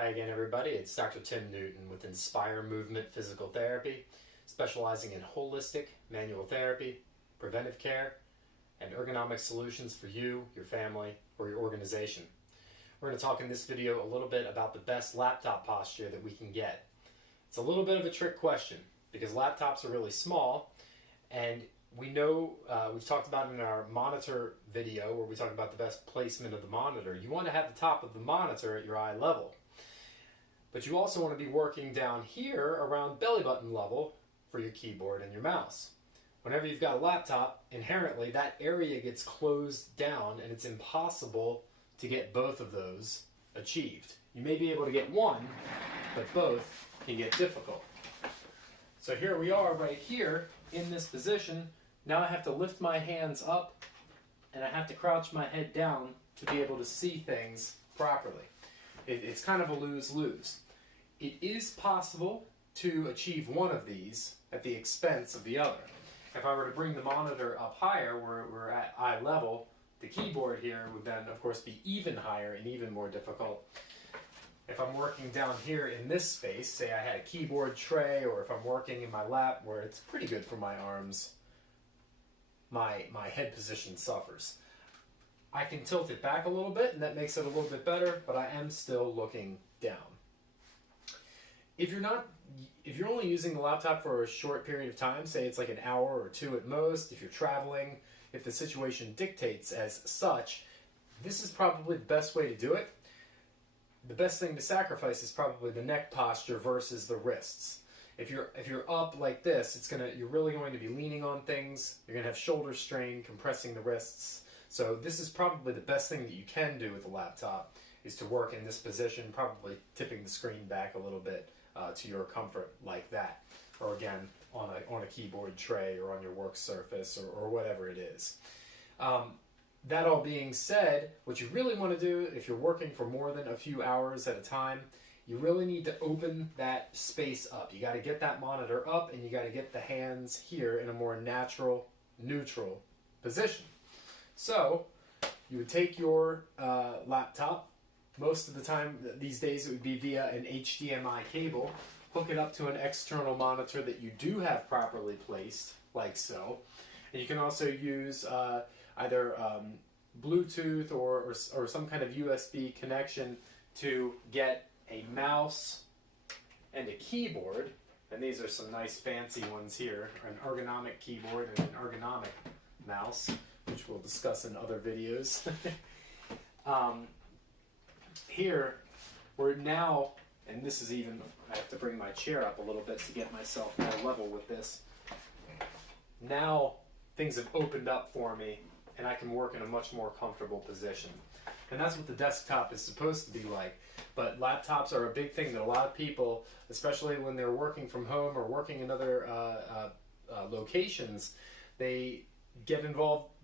Hi again, everybody. It's Dr. Tim Newton with Inspire Movement Physical Therapy, specializing in holistic manual therapy, preventive care, and ergonomic solutions for you, your family, or your organization. We're going to talk in this video a little bit about the best laptop posture that we can get. It's a little bit of a trick question because laptops are really small, and we know, we've talked about it in our monitor video where we talk about the best placement of the monitor. You want to have the top of the monitor at your eye level. But you also want to be working down here around belly button level for your keyboard and your mouse. Whenever you've got a laptop, inherently that area gets closed down and it's impossible to get both of those achieved. You may be able to get one, but both can get difficult. So here we are right here in this position. Now I have to lift my hands up and I have to crouch my head down to be able to see things properly. It's kind of a lose-lose. It is possible to achieve one of these at the expense of the other. If I were to bring the monitor up higher, where we're at eye level, the keyboard here would then, of course, be even higher and even more difficult. If I'm working down here in this space, say I had a keyboard tray, or if I'm working in my lap where it's pretty good for my arms, my head position suffers. I can tilt it back a little bit, and that makes it a little bit better, but I am still looking down. If you're only using the laptop for a short period of time, say it's like an hour or two at most, if you're traveling, if the situation dictates as such, this is probably the best way to do it. The best thing to sacrifice is probably the neck posture versus the wrists. If you're up like this, you're really going to be leaning on things. You're going to have shoulder strain, compressing the wrists. So this is probably the best thing that you can do with a laptop, is to work in this position, probably tipping the screen back a little bit to your comfort like that. Or again, on a keyboard tray or on your work surface or whatever it is. That all being said, what you really want to do if you're working for more than a few hours at a time, you really need to open that space up. You got to get that monitor up and you got to get the hands here in a more natural, neutral position. So you would take your laptop. Most of the time these days it would be via an HDMI cable. Hook it up to an external monitor that you do have properly placed, like so. And you can also use either Bluetooth or some kind of USB connection to get a mouse and a keyboard. And these are some nice fancy ones here, an ergonomic keyboard and an ergonomic mouse, which we'll discuss in other videos. Here, we're now, and this is even, I have to bring my chair up a little bit to get myself more level with this. Now, things have opened up for me, and I can work in a much more comfortable position. And that's what the desktop is supposed to be like. But laptops are a big thing that a lot of people, especially when they're working from home or working in other locations,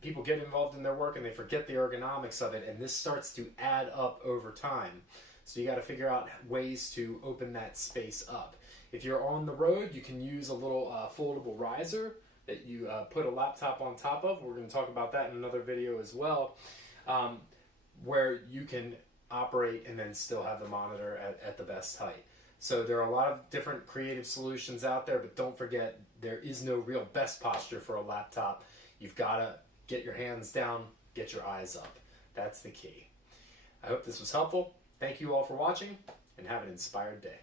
people get involved in their work and they forget the ergonomics of it, and this starts to add up over time. So you got to figure out ways to open that space up. If you're on the road, you can use a little foldable riser that you put a laptop on top of. We're going to talk about that in another video as well, where you can operate and then still have the monitor at the best height. So there are a lot of different creative solutions out there, but don't forget, there is no real best posture for a laptop. You've got to get your hands down, get your eyes up. That's the key. I hope this was helpful. Thank you all for watching, and have an inspired day.